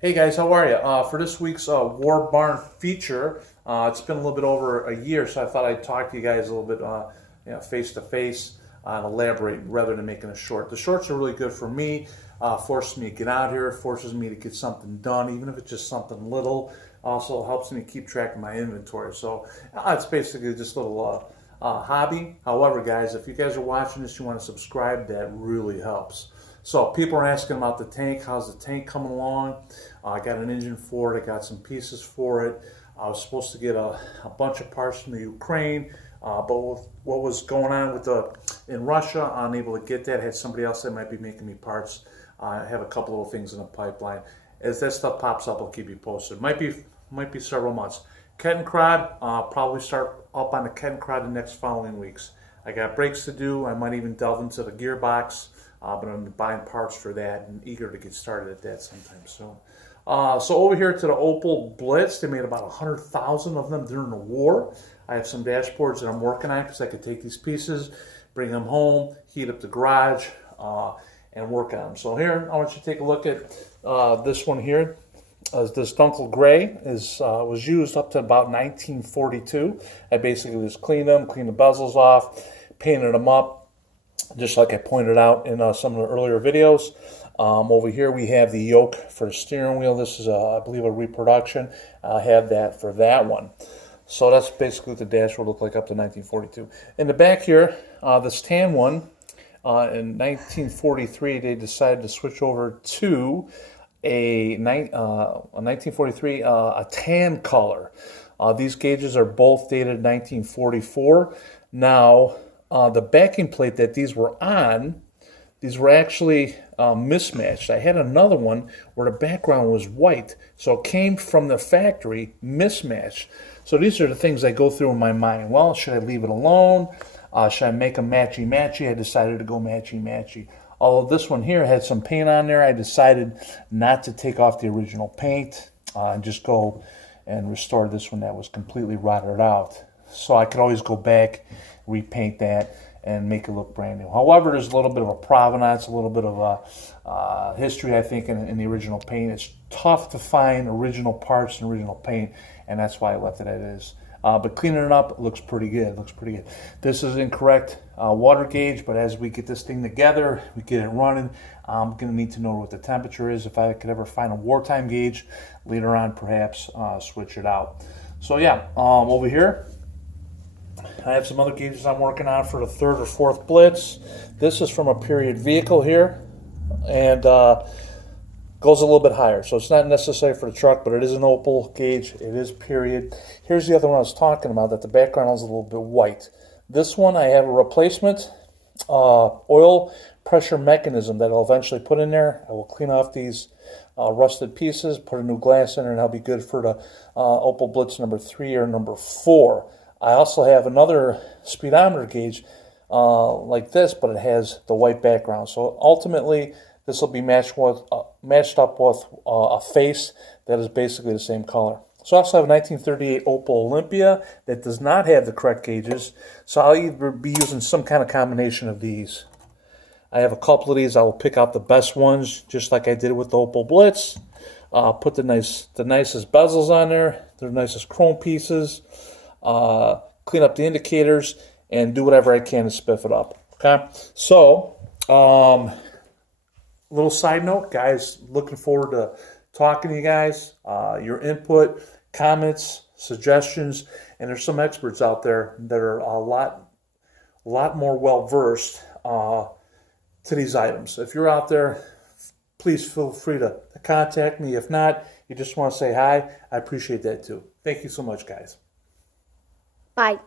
Hey guys, how are you? For this week's Warbarn feature, it's been a little bit over a year, so I thought I'd talk to you guys a little bit face to face and elaborate rather than making a short. The shorts are really good for me, forces me to get out here, forces me to get something done, even if it's just something little. Also helps me keep track of my inventory. So it's basically just a little hobby. However, guys, if you guys are watching this, you want to subscribe, that really helps. So people are asking about the tank. How's the tank coming along? I got an engine for it. I got some pieces for it. I was supposed to get a bunch of parts from the Ukraine, but with what was going on with in Russia, I'm unable to get that. I had somebody else that might be making me parts. I have a couple of things in the pipeline. As that stuff pops up, I'll keep you posted. Might be several months. Kettenkrad, probably start up on the Kettenkrad the next following weeks. I got brakes to do. I might even delve into the gearbox, but I'm buying parts for that and eager to get started at that sometime soon. So over here to the Opel Blitz, they made about 100,000 of them during the war. I have some dashboards that I'm working on because I could take these pieces, bring them home, heat up the garage, and work on them. So here, I want you to take a look at this one here. This Dunkel Gray was used up to about 1942. I basically just cleaned them, cleaned the bezels off, painted them up, just like I pointed out in some of the earlier videos. Over here we have the yoke for the steering wheel. This is, I believe, a reproduction. I have that for that one. So that's basically what the dash will look like up to 1942. In the back here, this tan one, in 1943, they decided to switch over to a 1943 a tan color. These gauges are both dated 1944. Now, the backing plate that these were on, these were actually mismatched. I had another one where the background was white, so it came from the factory mismatched. So these are the things I go through in my mind. Well, should I leave it alone? Should I make them matchy-matchy? I decided to go matchy-matchy. Although this one here had some paint on there, I decided not to take off the original paint and just go and restore this one that was completely rotted out. So I could always go back, repaint that, and make it look brand new. However, there's a little bit of a provenance, a little bit of a history, I think, in the original paint. It's tough to find original parts and original paint, and that's why I left it as it is. But cleaning it up, it looks pretty good. It looks pretty good. This is incorrect water gauge, but as we get this thing together, we get it running, I'm going to need to know what the temperature is. If I could ever find a wartime gauge, later on perhaps switch it out. So yeah, over here, I have some other gauges I'm working on for the third or fourth Blitz. This is from a period vehicle here, and goes a little bit higher. So it's not necessary for the truck, but it is an Opel gauge. It is period. Here's the other one I was talking about, that the background is a little bit white. This one I have a replacement oil pressure mechanism that I'll eventually put in there. I will clean off these rusted pieces, put a new glass in there, and I'll be good for the Opel Blitz number 3 or number 4. I also have another speedometer gauge like this, but it has the white background. So ultimately, this will be matched up with a face that is basically the same color. So I also have a 1938 Opel Olympia that does not have the correct gauges. So I'll either be using some kind of combination of these. I have a couple of these. I will pick out the best ones, just like I did with the Opel Blitz. Put the nicest bezels on there, the nicest chrome pieces. Clean up the indicators, and do whatever I can to spiff it up. Okay, so little side note, guys, looking forward to talking to you guys. Your input, comments, suggestions, and there's some experts out there that are a lot more well versed to these items. If you're out there, please feel free to contact me. If not, you just want to say hi, I appreciate that too. Thank you so much, guys. Bye.